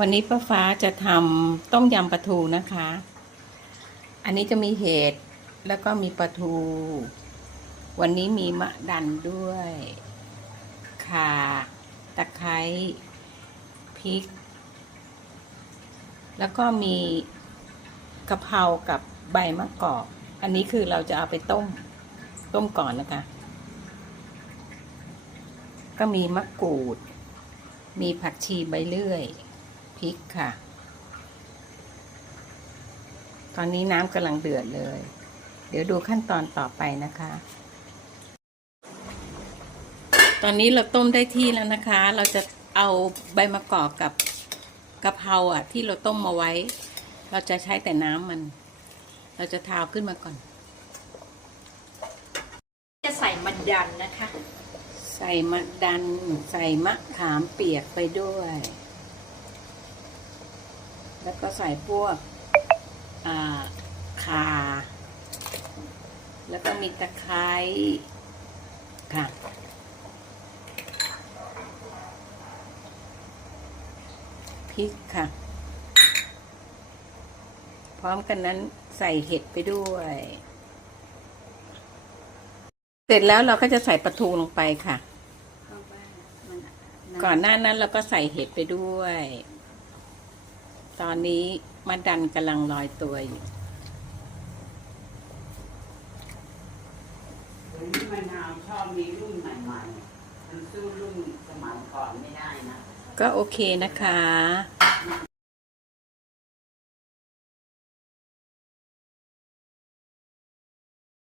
วันนี้ป้าฟ้าจะทำต้มยำปลาทูนะคะ อันนี้จะมีเห็ดแล้วก็มีปลาทู วันนี้มีมะดันด้วยข่าตะไคร้พริก แล้วก็มีกะเพรากับใบมะกอก อันนี้คือเราจะเอาไปต้ม ต้มก่อนนะคะ ก็มีมะกรูด มีผักชีใบเลื่อย พริกค่ะ ตอนนี้น้ำกำลังเดือดเลย เดี๋ยวดูขั้นตอนต่อไปนะคะ ตอนนี้เราต้มได้ที่แล้วนะคะ เราจะเอาใบมะกอกกับกะเพราอะ ที่เราต้มมาไว้ เราจะใช้แต่น้ำมัน เราจะทาวขึ้นมาก่อน จะใส่มันดันนะคะ ใส่มะดัน ใส่มะขามเปียกไปด้วย แล้วก็ใส่พวกอ่าข่า แล้วก็มีตะไคร้ค่ะ พริกค่ะ พร้อมกันนั้นใส่เห็ดไปด้วย เสร็จแล้วเราก็จะใส่ปลาทูลงไปค่ะเพราะว่ามันก่อนหน้านั้นเราก็ใส่เห็ดไปด้วย ตอนนี้มะดันกำลังลอยตัวอยู่เดี๋ยวนี้มะนาวชอบมีรุ่นใหม่ๆมันสู้รุ่นสมัยก่อนไม่ได้นะ ก็โอเคนะคะมัน